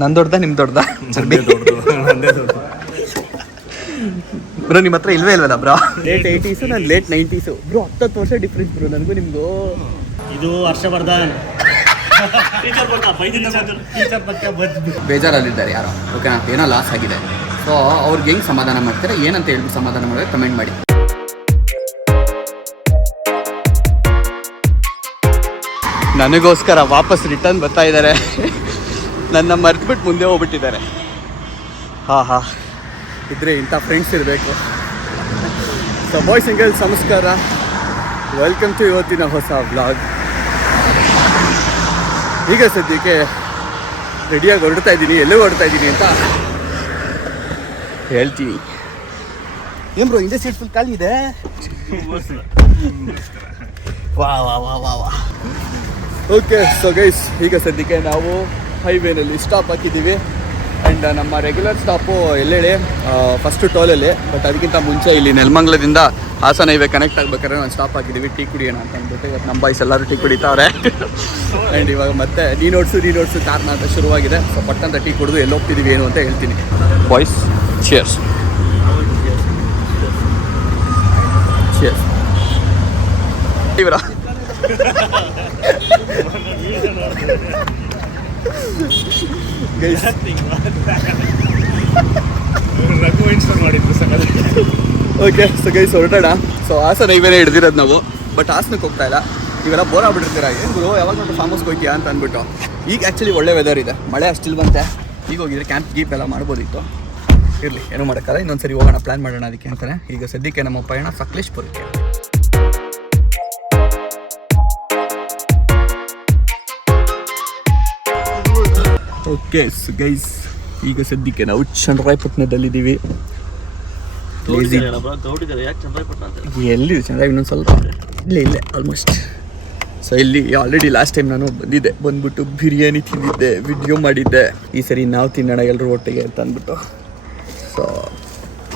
ನನ್ ದೊಡ್ಡದ ನಿಮ್ ದೊಡ್ಡದ? ಬ್ರೋ ನಿಮ್ಮ ಹತ್ರ ಇಲ್ವೇ ಇಲ್ವಲ್ಲ ಬ್ರೋ? ಲೇಟ್ ಏಯ್ಟೀಸು ನಾನು ಲೇಟ್ ನೈಂಟೀಸು ಬ್ರೋ ಹತ್ತತ್ತು ವರ್ಷ ಡಿಫ್ರೆನ್ಸ್ ಬ್ರೋ ನನಗೂ ನಿಮ್ಗೂ. ಇದು ಹರ್ಷವರ್ಧನ್. ಬೇಜಾರಲ್ಲಿದ್ದಾರೆ ಯಾರೋ. ಓಕೆನಾ? ಏನೋ ಲಾಸ್ ಆಗಿದೆ. ಸೊ ಅವ್ರಿಗೆ ಹೆಂಗೆ ಸಮಾಧಾನ ಮಾಡ್ತಾರೆ ಏನಂತ ಹೇಳ್ಬಿಟ್ಟು ಸಮಾಧಾನ ಮಾಡೋದು ಕಮೆಂಟ್ ಮಾಡಿ. ನನಗೋಸ್ಕರ ವಾಪಸ್ ರಿಟರ್ನ್ ಬರ್ತಾ ಇದ್ದಾರೆ. ನನ್ನ ಮರ್ತ್ಬಿಟ್ಟು ಮುಂದೆ ಹೋಗ್ಬಿಟ್ಟಿದ್ದಾರೆ. ಹಾಂ ಹಾಂ. ಇದ್ರೆ ಇಂಥ ಫ್ರೆಂಡ್ಸ್ ಇರಬೇಕು. ಸೊ ಬಾಯ್ ಸಿಂಗಲ್ ನಮಸ್ಕಾರ. ವೆಲ್ಕಮ್ ಟು ಇವತ್ತಿನ ಹೊಸ ಬ್ಲಾಗ್ ಈಗ ಸದ್ಯಕ್ಕೆ ರೆಡಿಯಾಗಿ ಹೊರಡ್ತಾ ಇದ್ದೀನಿ ಎಲ್ಲೂ ಹೊರಡ್ತಾ ಇದ್ದೀನಿ ಅಂತ ಹೇಳ್ತೀನಿ. ಏನ್ ಬ್ರೋ ಹಿಂದೆ ಸೀಟ್ ಫುಲ್ ಖಾಲಿ ಇದೆ? ವಾ ವಾ ವಾ ವಾ ವಾ. ಓಕೆ ಸೊ ಗೈಸ್ ಈಗ ಸದ್ಯಕ್ಕೆ ನಾವು ಹೈವೇನಲ್ಲಿ ಸ್ಟಾಪ್ ಹಾಕಿದ್ದೀವಿ. ಆ್ಯಂಡ್ ನಮ್ಮ ರೆಗ್ಯುಲರ್ ಸ್ಟಾಪು ಎಲ್ಲೆಡೆ ಫಸ್ಟು ಟೋಲಲ್ಲಿ ಬಟ್ ಅದಕ್ಕಿಂತ ಮುಂಚೆ ಇಲ್ಲಿ ನೆಲಮಂಗ್ಲದಿಂದ ಹಾಸನ ಹೈವೇ ಕನೆಕ್ಟ್ ಆಗ್ಬೇಕಾದ್ರೆ ನಾನು ಸ್ಟಾಪ್ ಹಾಕಿದ್ದೀವಿ. ಟೀ ಕುಡಿಯೋಣ ಅಂತ ಅಂದ್ಬಿಟ್ಟು ಇವತ್ತು ನಮ್ಮ ಬಾಯ್ಸ್ ಎಲ್ಲರೂ ಟೀ ಕುಡಿತಾವ್ರೆ. ಆ್ಯಂಡ್ ಇವಾಗ ಮತ್ತೆ ನೀ ನೋಡ್ಸು ನೀ ನೋಡ್ಸು ಕಾರ್ನ ಅಂತ ಶುರುವಾಗಿದೆ. ಸೊ ಪಟ್ಟಂತ ಟೀ ಕುಡಿದು ಎಲ್ಲಿ ಹೋಗ್ತಿದ್ದೀವಿ ಏನು ಅಂತ ಹೇಳ್ತೀನಿ. ಬಾಯ್ಸ್ ಚಿಯರ್ಸ್ ಚಿಯರ್ಸ್ ಇವರ ಗೈಸ್ ರಘು ಇನ್ಸ್ಟಾಲ್ ಮಾಡಿದ್ರು ಸರ್ ಓಕೆ ಸೊ ಗೈಸ್ ಹೊರಡೋಣ ಸೊ ಹಾಸನ ಇವೇನೇ ಹಿಡ್ದಿರೋದು ನಾವು. ಬಟ್ ಹಾಸನಕ್ಕೆ ಹೋಗ್ತಾ ಇಲ್ಲ. ಇವೆಲ್ಲ ಬೋರ್ ಆಗ್ಬಿಟ್ಟಿರ್ತೀರ? ಏನು ಗುರು ಯಾವಾಗ ನೋಡಿ ಫಾರ್ಮ್ ಹೌಸ್ಗೆ ಹೋಗ್ತೀಯಾ ಅಂತ ಅಂದ್ಬಿಟ್ಟು. ಈಗ ಆ್ಯಕ್ಚುಲಿ ಒಳ್ಳೆ ವೆದರ್ ಇದೆ. ಮಳೆ ಅಷ್ಟಿಲ್ ಬಂತೆ. ಈಗ ಹೋಗಿದ್ರೆ ಕ್ಯಾಂಪ್ ಗೀಪ್ ಎಲ್ಲ ಮಾಡ್ಬೋದಿತ್ತು. ಇರಲಿ ಏನೂ ಮಾಡೋಕ್ಕಲ್ಲ ಇನ್ನೊಂದು ಸರಿ ಹೋಗೋಣ ಪ್ಲ್ಯಾನ್ ಮಾಡೋಣ ಅದಕ್ಕೆ ಅಂತಾನೆ. ಈಗ ಸದ್ಯಕ್ಕೆ ನಮ್ಮ ಪಯಣ ಸಕಲೇಶ್ಪುರಕ್ಕೆ. ಓಕೆ ಗೈಸ್ ಈಗ ಸದ್ಯಕ್ಕೆ ನಾವು ಚಂದ್ರಾಯಪಟ್ಟಣದಲ್ಲಿದ್ದೀವಿ ಎಲ್ಲಿ ಚೆನ್ನಾಗಿ ಇನ್ನೊಂದು ಸ್ವಲ್ಪ? ಇಲ್ಲೇ ಇಲ್ಲೇ ಆಲ್ಮೋಸ್ಟ್ ಸೊ ಇಲ್ಲಿ ಆಲ್ರೆಡಿ ಲಾಸ್ಟ್ ಟೈಮ್ ನಾನು ಬಂದಿದ್ದೆ. ಬಂದ್ಬಿಟ್ಟು ಬಿರಿಯಾನಿ ತಿಂದಿದ್ದೆ ವಿಡಿಯೋ ಮಾಡಿದ್ದೆ. ಈ ಸರಿ ನಾವು ತಿನ್ನೋಣ ಎಲ್ಲರೂ ಒಟ್ಟಿಗೆ ಅಂತ ಅಂದ್ಬಿಟ್ಟು. ಸೊ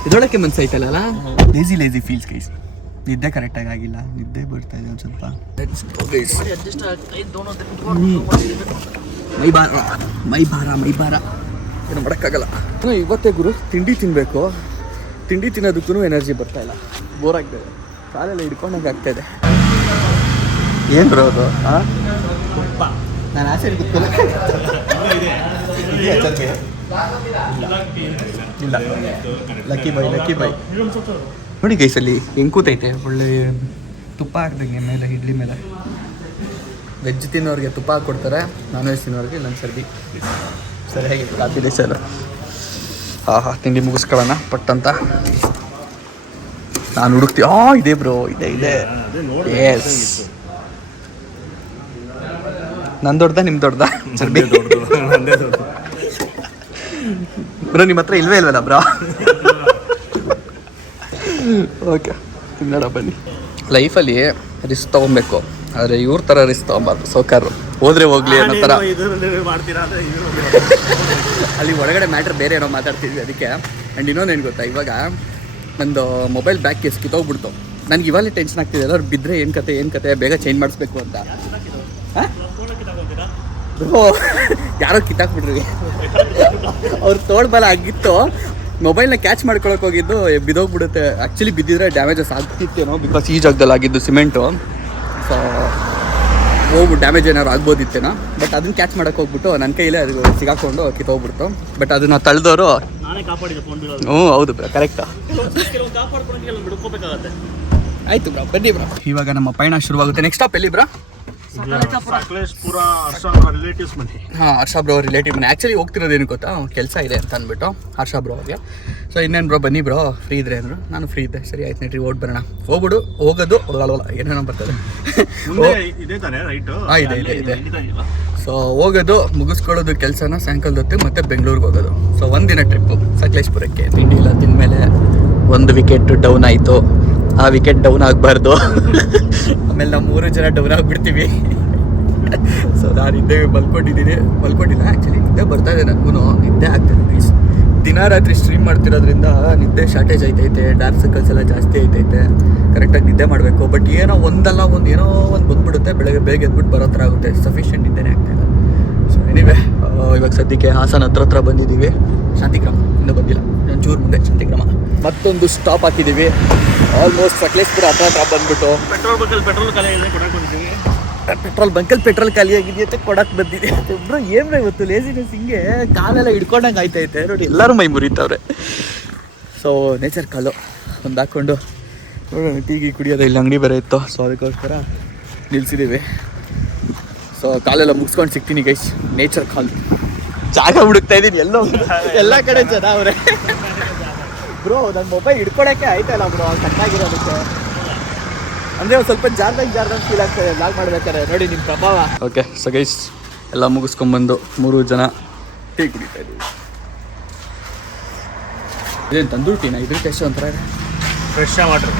ಇದೊಳಕ್ಕೆ ಮನ್ಸಾಯ್ತಲ್ಲ ಲೇಜಿ ಲೇಜಿ ಫೀಲ್ಸ್ ಗೈಸ್ ನಿದ್ದೆ ಕರೆಕ್ಟಾಗಿ ಆಗಿಲ್ಲ. ನಿದ್ದೆ ಬರ್ತಾ ಇದೆ ಒಂದು ಸ್ವಲ್ಪ. ಮೈ ಭಾರ ಮೈ ಭಾರ ಮೈ ಭಾರ. ಏನು ಮಾಡೋಕ್ಕಾಗಲ್ಲ. ಏನೋ ಇವತ್ತೇ ಗುರು ತಿಂಡಿ ತಿನ್ನಬೇಕು ತಿಂಡಿ ತಿನ್ನೋದಕ್ಕೂ ಎನರ್ಜಿ ಬರ್ತಾ ಇಲ್ಲ. ಬೋರ್ ಆಗ್ತಾಯಿದೆ ಕಾಲೆಲ್ಲ ಹಿಡ್ಕೊಂಡಂಗೆ ಆಗ್ತಾಯಿದೆ ಏನು ಬರೋದು ಅದು? ಹಾಂ ನಾನು ಆಸೆ ಇಲ್ಲ. ಲಕ್ಕಿ ಬೈ ಲಕ್ಕಿ ಬೈ ನೋಡಿ ಗೈಸಲ್ಲಿ ಹೆಂಗೆ ಕೂತೈತೆ? ಒಳ್ಳೆ ತುಪ್ಪ ಹಾಕ್ದಂಗೆ ಮೇಲೆ ಇಡ್ಲಿ ಮೇಲೆ. ವೆಜ್ ತಿನ್ನೋರಿಗೆ ತುಪ್ಪ ಹಾಕ್ಕೊಡ್ತಾರೆ ನಾನ್ ವೆಜ್ ತಿನ್ನೋರಿಗೆ ನನ್ನ ಸರ್ದಿ ಸರಿಯಾಗಿ ಕಾಫಿ ಸರ್ ಹಾಂ ಹಾಂ ತಿಂಡಿ ಮುಗಿಸ್ಕೊಳ್ಳೋಣ ಪಟ್ಟಂತ. ನಾನು ಹುಡುಕ್ತೀವಿ ಆ ಇದೆ ಬ್ರೋ ಇದೆ ಇದೆ. ಎಸ್ ನನ್ನ ದೊಡ್ಡದಾ ನಿಮ್ಮ ದೊಡ್ಡ ಸರ್ದಿ ಬ್ರೋ ನಿಮ್ಮ ಹತ್ರ ಇಲ್ವೇ ಇಲ್ವಲ್ಲ ಬ್ರೋ ಓಕೆ ತಿನ್ನೋಣ ಬನ್ನಿ ಲೈಫಲ್ಲಿ ರಿಸ್ಕ್ ತೊಗೊಬೇಕು. ಆದರೆ ಇವ್ರ ಥರ ರಿಸ್ಕ್ ತೊಗೊಬಾರ್ದು. ಸೌಕಾರು ಹೋದ್ರೆ ಹೋಗ್ಲಿ ಅನ್ನೋ ಥರ ಇದರಲ್ಲಿ ಮಾಡ್ತೀರಾ ಅಂದ್ರೆ ಅಲ್ಲಿ ಒಳಗಡೆ ಮ್ಯಾಟ್ರ್ ಬೇರೆ ಏನೋ ಮಾತಾಡ್ತಿದ್ವಿ ಅದಕ್ಕೆ. ಆ್ಯಂಡ್ ಇನ್ನೊಂದು ಏನು ಗೊತ್ತಾ ಇವಾಗ ನಂದು ಮೊಬೈಲ್ ಬ್ಯಾಕ್ ಕೇಸ್ ಕಿತ್ತೋಗ್ಬಿಡ್ತು ನನಗೆ ಇವಾಗಲೇ ಟೆನ್ಷನ್ ಆಗ್ತಿದೆ ಎಲ್ಲರೂ ಬಿದ್ದರೆ ಏನು ಕತೆ ಏನು ಕತೆ ಬೇಗ ಚೇಂಜ್ ಮಾಡಿಸ್ಬೇಕು ಅಂತ. ಯಾರೋ ಕಿತ್ತಾಕ್ಬಿಟ್ರಿ. ಅವ್ರು ತೋಳ್ಬಲ ಆಗಿತ್ತು. ಮೊಬೈಲ್ನ ಕ್ಯಾಚ್ ಮಾಡ್ಕೊಳಕ್ ಹೋಗಿದ್ದು ಬಿದ್ದೋಗ್ಬಿಡುತ್ತೆ ಆ್ಯಕ್ಚುಲಿ ಬಿದ್ದಿದ್ರೆ ಡ್ಯಾಮೇಜಸ್ ಆಗ್ತಿತ್ತೇನೋ ಬಿಕಾಸ್ ಈ ಜಾಗದಲ್ಲಿ ಆಗಿದ್ದು ಸಿಮೆಂಟು ಸೊ ಹೋಗ್ಬಿಟ್ಟು ಡ್ಯಾಮೇಜ್ ಏನಾದ್ರು ಆಗ್ಬೋದಿತ್ತೇನೋ ಬಟ್ ಅದನ್ನ ಕ್ಯಾಚ್ ಮಾಡಕ್ಕೆ ಹೋಗ್ಬಿಟ್ಟು ನನ್ನ ಕೈಲೇ ಅದು ಸಿಗಾಕೊಂಡು ಕಿತ್ತೋಗ್ಬಿಡ್ತು ಬಟ್ ಅದನ್ನ ತಳ್ದವರು ಹ್ಞೂ ಹೌದು ಬ್ರೋ ಕರೆಕ್ಟ್ ಆಯ್ತು ಬ್ರೋ ಬನ್ನಿ ಬ್ರಾ. ಇವಾಗ ನಮ್ಮ ಪಯಣ ಶುರುವಾಗುತ್ತೆ. ನೆಕ್ಸ್ಟ್ ಸ್ಟಾಪ್ ಎಲ್ಲಿ ಬ್ರೋ? ಸಕಲೇಶ್ಪುರ ಹರ್ಷ ರಿಲೇಟಿವ್ಸ್ ಮನೆ ಹಾಂ ಹರ್ಷ ಬ್ರೋ ರಿಲೇಟಿವ್ ಮನೆ ಆ್ಯಕ್ಚುಲಿ ಹೋಗ್ತಿರೋದೇನು ಗೊತ್ತಾ? ಕೆಲಸ ಇದೆ ಅಂತ ಅಂದ್ಬಿಟ್ಟು ಹರ್ಷ ಬ್ರೋ ಅವ್ರಿಗೆ. ಸೊ ಇನ್ನೇನು ಬ್ರೋ ಬನ್ನಿ ಬ್ರೋ ಫ್ರೀ ಇದ್ರೆ ಅಂದರು. ನಾನು ಫ್ರೀ ಇದ್ದೆ. ಸರಿ ಆಯ್ತು ನೋಡ್ರಿ ಓಡ್ ಬರೋಣ. ಹೋಗ್ಬಿಡು. ಹೋಗೋದು ಏನೇನೋ ಬರ್ತದೆ. ಹಾಂ ಇದೆ ತಾನೆ ರೈಟ್ ಹಾ, ಇದೆ, ಇದೆ, ಇದೆ. ಸೊ ಹೋಗೋದು ಮುಗಿಸ್ಕೊಳ್ಳೋದು ಕೆಲಸನ ಸಾಯಂಕಾಲದ ಹೊತ್ತು ಮತ್ತೆ ಬೆಂಗಳೂರಿಗೆ ಹೋಗೋದು. ಸೊ ಒಂದಿನ ಟ್ರಿಪ್ಪು ಸಕಲೇಶ್ಪುರಕ್ಕೆ. ತಿಂಡಿ ಇಲ್ಲ ತಿಂದ ಮೇಲೆ ಒಂದು ವಿಕೆಟ್ ಡೌನ್ ಆಯಿತು. ಆ ವಿಕೆಟ್ ಡೌನ್ ಆಗಬಾರ್ದು. ಆಮೇಲೆ ನಾವು ಮೂರು ಜನ ಡೌನ್ ಆಗಿಬಿಡ್ತೀವಿ. ಸೊ ನಾನು ನಿದ್ದೆ ಮಲ್ಕೊಂಡಿದ್ದೀನಿ. ಮಲ್ಕೊಂಡಿಲ್ಲ ಆ್ಯಕ್ಚುಲಿ ನಿದ್ದೆ ಬರ್ತಾ ಇದೆ ನನಗೂ ನಿದ್ದೆ ಆಗ್ತದೆ ಪ್ಲೀಸ್ ದಿನ ರಾತ್ರಿ ಸ್ಟ್ರೀಮ್ ಮಾಡ್ತಿರೋದ್ರಿಂದ ನಿದ್ದೆ ಶಾರ್ಟೇಜ್ ಐತೈತೆ ಡಾರ್ಕ್ ಸರ್ಕಲ್ಸ್ ಎಲ್ಲ ಜಾಸ್ತಿ ಐತೈತೆ. ಕರೆಕ್ಟಾಗಿ ನಿದ್ದೆ ಮಾಡಬೇಕು. ಬಟ್ ಏನೋ ಒಂದಲ್ಲ ಒಂದು ಏನೋ ಒಂದು ಬಂದ್ಬಿಡುತ್ತೆ. ಬೆಳಗ್ಗೆ ಬೇಗ ಎದ್ಬಿಟ್ಟು ಬರೋ ಥರ ಆಗುತ್ತೆ. ಸಫಿಷಿಯೆಂಟ್ ನಿದ್ದೆನೇ ಆಗ್ತಾಯಿಲ್ಲ ಸೊ ಎನಿವೆ ಇವಾಗ ಸದ್ಯಕ್ಕೆ ಹಾಸನ ಹತ್ರ ಹತ್ರ ಬಂದಿದ್ದೀವಿ. ಶಾಂತಿಗ್ರಾಮ ಇನ್ನೂ ಬಂದಿಲ್ಲ. ಒಂಚೂರು ಮುಂದೆ ಶಾಂತಿಗ್ರಾಮ ಮತ್ತೊಂದು ಸ್ಟಾಪ್ ಹಾಕಿದ್ದೀವಿ. ಆಲ್ಮೋಸ್ಟ್ ಸಕಲೇಶ್ಪುರ ಹತ್ರ ಹತ್ರ ಬಂದ್ಬಿಟ್ಟು. ಪೆಟ್ರೋಲ್ ಬಂಕಲ್ಲಿ ಪೆಟ್ರೋಲ್ ಖಾಲಿ ಇದೆ ಕೊಡಕ್ಕೆ ಬಂದಿದ್ದೀವಿ. ಪೆಟ್ರೋಲ್ ಬಂಕಲ್ಲಿ ಪೆಟ್ರೋಲ್ ಖಾಲಿ ಆಗಿದೆಯಾ ಅಂತ ಕೊಡಕ್ಕೆ ಬಂದಿದೆ ಬ್ರೋ ಏನ್ರ ಇವತ್ತು ಲೇಸಿನೆಸ್ ಹಿಂಗೆ? ಕಾಲೆಲ್ಲ ಹಿಡ್ಕೊಂಡಂಗೆ ಆಯ್ತೈತೆ ನೋಡಿ ಎಲ್ಲರೂ ಮೈ ಮುರಿತವ್ರೆ. ಸೊ ನೇಚರ್ ಕಾಲು ಒಂದು ಹಾಕ್ಕೊಂಡು. ನೋಡೋಣ ಟೀ ಗೀ ಕುಡಿಯೋದು ಇಲ್ಲಿ ಅಂಗಡಿ ಬೇರೆ ಇತ್ತು. ಸೊ ಅದಕ್ಕೋಸ್ಕರ ನಿಲ್ಸಿದ್ದೀವಿ. ಸೊ ಕಾಲೆಲ್ಲ ಮುಗಿಸ್ಕೊಂಡು ಸಿಗ್ತೀನಿ ಗೈಸ್ ನೇಚರ್ ಕಾಲ್ ಜಾಗ ಹುಡುಕ್ತಾ ಇದೀನಿ ಎಲ್ಲೋ ಎಲ್ಲ ಕಡೆ ಜನ ಅವ್ರೆ. ಬ್ರೋ ನನ್ನ ಮೊಬೈಲ್ ಹಿಡ್ಕೊಳಕ್ಕೆ ಆಯ್ತಲ್ಲ ಬ್ರೋ ಕಟ್ಟಾಗಿರೋದಕ್ಕೆ ಅಂದ್ರೆ ಒಂದು ಸ್ವಲ್ಪ ಜಾರ್ದಂಗೆ ಜಾರ್ದಂಗೆ ಫೀಲ್ ಆಗ್ತದೆ ಲಾಗ್ ಮಾಡ್ಬೇಕಾರೆ ನೋಡಿ ನಿಮ್ಮ ಪ್ರಭಾವ. ಓಕೆ ಸಗೈಸ್ ಗೈಸ್ ಎಲ್ಲ ಮುಗಿಸ್ಕೊಂಡ್ಬಂದು ಮೂರು ಜನ. ಟೀ ಕುಡಿತಾ ಇದ್ದೀವಿ ಇದೇನು ತಂದೂರು ಟೀನಾ? ಇದ್ರ ಟೇಸ್ಟ್ ಒಂಥರ ಇದೆ. ಫ್ರೆಶ್ ವಾಟರ್